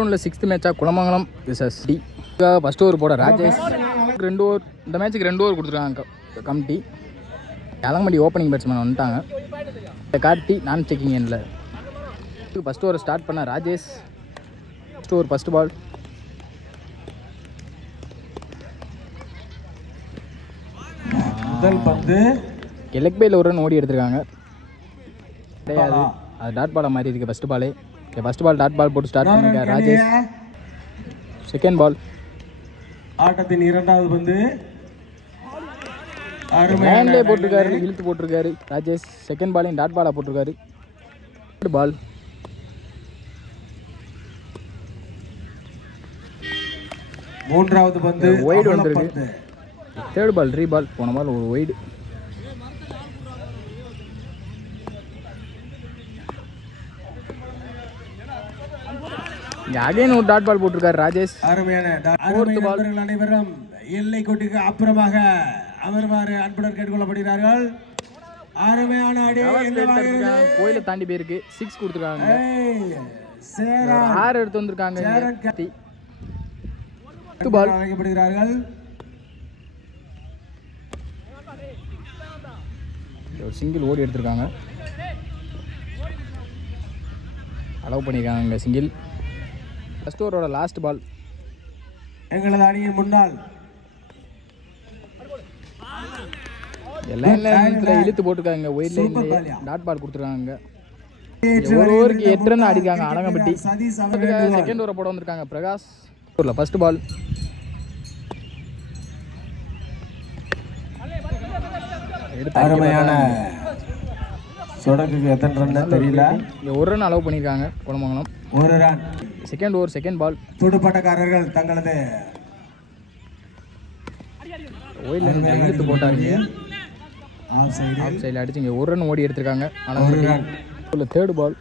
ஒன்ல 6th மேட்சாக Kulamangalam versus T. First over போட ராஜேஷ் 2 ஓவர். இந்த மேட்ச்சுக்கு 2 ஓவர் கொடுத்துருக்காங்க கமிட்டி. அலங்கமடி ஓப்பனிங் பேட்ஸ்மேன் வந்துட்டாங்க. கார்த்தி நான் செக்கிங் எண்ணில் ஃபஸ்ட் ஓவர் ஸ்டார்ட் பண்ண Rajesh. First over first ball. முதல் பந்து லெக் பையில் ஒரு ரன் ஓடி எடுத்திருக்காங்க. கிடையாது, அது டாட் பாலை மாதிரி இருக்குது ஃபஸ்ட் பாலே. ஃபஸ்ட் பால் டாட் பால் போட்டு ஸ்டார்ட் பண்ணிருக்காரு ராஜேஷ். Second ball. ஆட்டத்தின் இரண்டாவது பந்து லேண்ட்லேயே போட்டிருக்காரு, இழுத்து போட்டிருக்காரு ராஜேஷ். செகண்ட் பாலையும் டாட் பாலாக போட்டிருக்காரு. Third ball. மூன்றாவது பந்து ஒய்டு வந்திருக்கு. Third ball reball. போன பால் ஒரு ஒய்டு. அகைன் ஒரு டாட் பால் போட்டிருக்காரு ராஜேஷ். அருமையான அனைவரும் எல்லை கோட்டுக்கு அப்புறமாக அமர்வாறு அன்புடன் கேட்டுக்கொள்ளப்படுகிறார்கள். அருமையான அடி கோயிலை தாண்டி போயிருக்கு. 6 கொடுத்துருக்காங்க. 6 எடுத்து வந்திருக்காங்க. பால் அழைக்கப்படுகிறார்கள். ஒரு சிங்கிள் ஓடி எடுத்திருக்காங்க. அலோவ் பண்ணியிருக்காங்க இங்கே சிங்கிள். ஃபர்ஸ்ட் ஓவரோட லாஸ்ட் பால். எங்களது அணியின் முன்னாள் இழுத்து போட்டிருக்காங்க. ஒயிட் லைன் டாட் பால் கொடுத்துருக்காங்க. ஒரு ஓவருக்கு 8 ரன் அடிக்காங்க அலங்கம்பட்டி. செகண்ட் ஓவர் போட வந்திருக்காங்க பிரகாஷ். First ball. அருமையான சொடக்குக்கு எத்தனை ரன் தெரியல. ஒரு ரன் அலோவ் பண்ணியிருக்காங்க குளமங்கலம். ஒரு run. Second over second ball. துடுப்பாட்டக்காரர்கள் தங்களது இழுத்து போட்டாருங்க. ஆஃப் சைடில் அடிச்சுங்க. ஒரு ரன் ஓடி எடுத்திருக்காங்க. ஆனால் தேர்ட் பால்.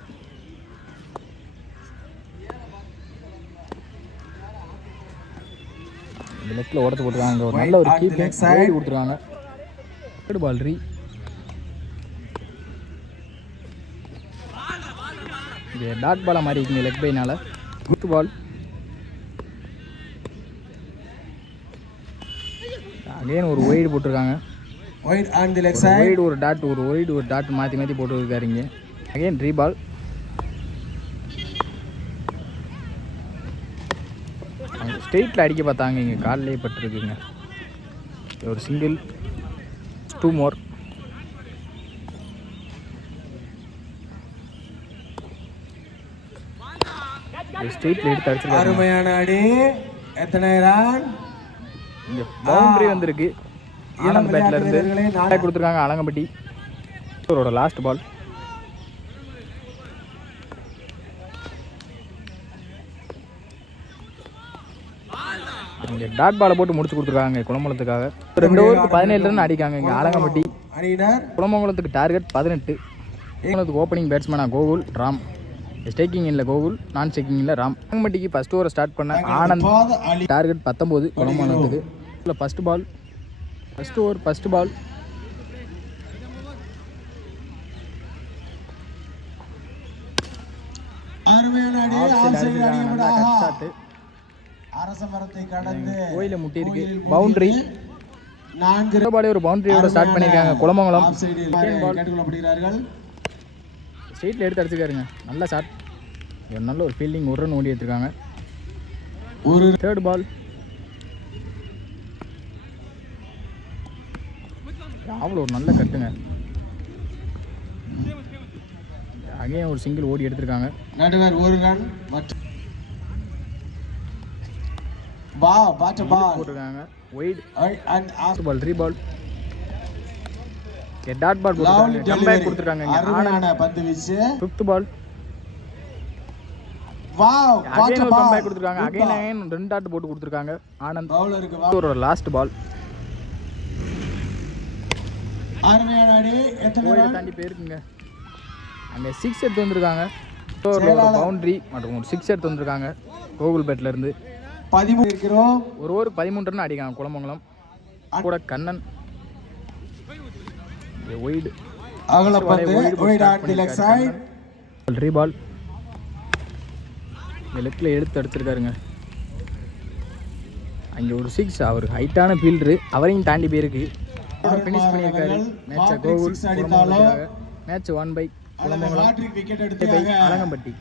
லெஃப்டில் உடச்சு போட்டுருக்காங்க. ஒரு நல்ல ஒரு கீப்பிங் ஓடி கொடுத்துருக்காங்க. தேர்ட் பால் ரீ. இது டாட் பாலாக மாதிரி இருக்குங்க லெக் பைனால. Good ball. அகைன் ஒரு ஒய்டு போட்டிருக்காங்க. ஒய்டு ஒரு டாட், ஒரு ஒய்டு ஒரு டாட் மாற்றி மாற்றி போட்டுருக்காருங்க. அகைன் ரீபால். ஸ்ட்ரெயிட்டில் அடிக்க பார்த்தாங்க, இங்கே காலிலே பட்டுருக்குங்க. ஒரு சிங்கிள். 2 more. ஸ்ட்ரெயிட்ல எடுத்து அடிச்சிருக்காங்க. அருமையான அடி. எத்தனை ரன்? இங்க பவுண்டரி வந்திருக்கு. ஆனந்த் பேட்ல இருந்து கொடுத்துருக்காங்க அலங்கம்பட்டி. அவரோட லாஸ்ட் பால். இங்க டாட் பாலை போட்டு முடிச்சு கொடுத்துருக்காங்க குளமங்கலத்துக்காக. 2 ஓவருக்கு 17 ரன் அடிக்காங்க இங்க ஆலங்கம்பட்டி. குளமங்கலத்துக்கு டார்கெட் 18. குளமங்கலத்துக்கு ஓப்பனிங் பேட்ஸ்மேனா கோகுல், ராம். ஸ்டேக்கிங் இல்லை கோகுல், நான் ஸ்டேக்கிங் இல்லை ராம். ஆலங்கம்பட்டிக்கு ஃபர்ஸ்ட் ஓவரை ஸ்டார்ட் பண்ண ஆனந்த். டார்கெட் 19 குளமங்கலத்துக்கு. இல்லை first ball. First over first ball. கோயில முட்டி இருக்கு. பவுண்டரி. 4 பாலே ஒரு பவுண்டரியோட ஸ்டார்ட் பண்ணியிருக்காங்க குளமங்கலம். ஸ்ட்ரெயிட்டில் எடுத்து அடிச்சுக்காருங்க. நல்ல ஷாட். நல்ல ஒரு ஃபீல்டிங். ஒரு ரன் ஓடி எடுத்துருக்காங்க. ஒரு தேர்ட் பால். அவ்வளோ ஒரு நல்ல கட்டுங்க. அகைன் ஒரு சிங்கிள் ஓடி எடுத்திருக்காங்க. நடுவர் ஒரு ரன். போட்டிருக்காங்க. White ball ரீபால். டாட் பால் போட்டுருக்காங்க. கம்பேக் கொடுத்துருக்காங்க. பந்து வீச்சு. 5th பால். அகைன் ஒரு கம்பேக் கொடுத்துருக்காங்க. அகைன் 2 டாட் போட்டு கொடுத்துருக்காங்க ஆனந்த். ஒரு லாஸ்ட் பால். தாண்டி போயிருக்குங்க. அங்கே 6 எடுத்து வந்திருக்காங்க. ஒரு பவுண்டரி மற்றும் ஒரு 6 எடுத்து வந்திருக்காங்க கோகுல் பேட்ல இருந்து. 13 ஒரு ஓவருக்கு 13 ரன் அடிக்காங்க குளமங்கலம். கூட கண்ணன். ஒய்டு ரீபால். இந்த லெஃப்டில் எடுத்து அடிச்சிருக்காருங்க. அங்கே ஒரு 6 அவர் ஹைட்டான ஃபீல்டரு, அவரையும் தாண்டி போயிருக்கு. ஃபினிஷ் பண்ணியிருக்காரு மேட்சை Gokul. Match 1 by Kulamangalam, wicket by எடுத்து அலங்கம்பட்டி.